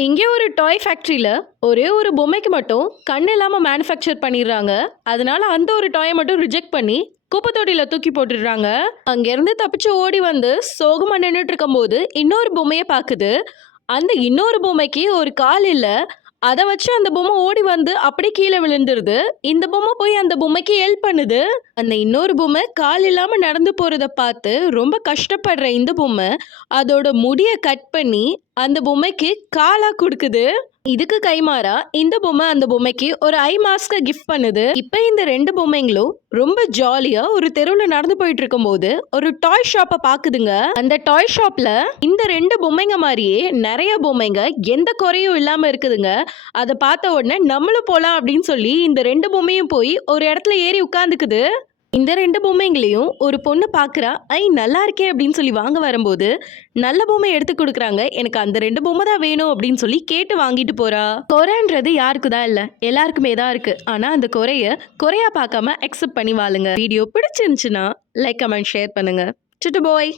இங்கே ஒரு டாய் ஃபேக்ட்ரியில ஒரே ஒரு பொம்மைக்கு மட்டும் கண் இல்லாம மேனுஃபேக்சர் பண்ணிடுறாங்க. அதனால அந்த ஒரு டாயை மட்டும் ரிஜெக்ட் பண்ணி குப்பை தொட்டியில தூக்கி போட்டுடுறாங்க. அங்கிருந்து தப்பிச்சு ஓடி வந்து சோகமா நின்னுட்டு இருக்கும்போது இன்னொரு பொம்மைய பாக்குது. அந்த இன்னொரு பொம்மைக்கு ஒரு கால் இல்ல. அத வச்சு அந்த பொம்மை ஓடி வந்து அப்படியே கீழ விழுந்துருது. இந்த பொம்மை போய் அந்த பொம்மைக்கு ஹெல்ப் பண்ணுது. அந்த இன்னொரு பொம்மை கால் இல்லாம நடந்து போறத பார்த்து ரொம்ப கஷ்டப்படுற இந்த பொம்மை அதோட முடிய கட் பண்ணி அந்த பொம்மைக்கு காலா குடுக்குது. இதுக்கு கைமாறா இந்த பொம்மை அந்த பொம்மைக்கு ஒரு ஐ மாஸ்க கிஃப்ட் பண்ணுது. இப்ப இந்த 2 பொம்மைங்களும் ரொம்ப ஜாலியா ஒரு தெருவுல நடந்து போயிட்டு இருக்கும்போது ஒரு டாய் ஷாப்ப பாக்குதுங்க. அந்த டாய் ஷாப்ல இந்த 2 பொம்மைங்க மாதிரியே நிறைய பொம்மைங்க எந்த குறையும் இல்லாம இருக்குதுங்க. அத பார்த்த உடனே நம்மளும் போலாம் அப்படின்னு சொல்லி இந்த 2 பொம்மையும் போய் ஒரு இடத்துல ஏறி உட்கார்ந்துக்குது. இந்த 2 பொம்மைங்களையும் ஒரு பொண்ணு பார்க்குறா. ஐ நல்லா இருக்கே அப்படின்னு சொல்லி வாங்க வரும்போது, நல்ல பொம்மை எடுத்து குடுக்குறாங்க. எனக்கு அந்த 2 பொம்மை தான் வேணும் அப்படின்னு சொல்லி கேட்டு வாங்கிட்டு போறா. குறைன்றது யாருக்கு தான் இல்ல. எல்லாருக்குமே தான் இருக்கு. ஆனா அந்த குறையா பார்க்காம அக்செப்ட் பண்ணி வாழுங்க. வீடியோ பிடிச்சிருந்துச்சுன்னா லைக், கமெண்ட், ஷேர் பண்ணுங்க. டுட்டு பாய்.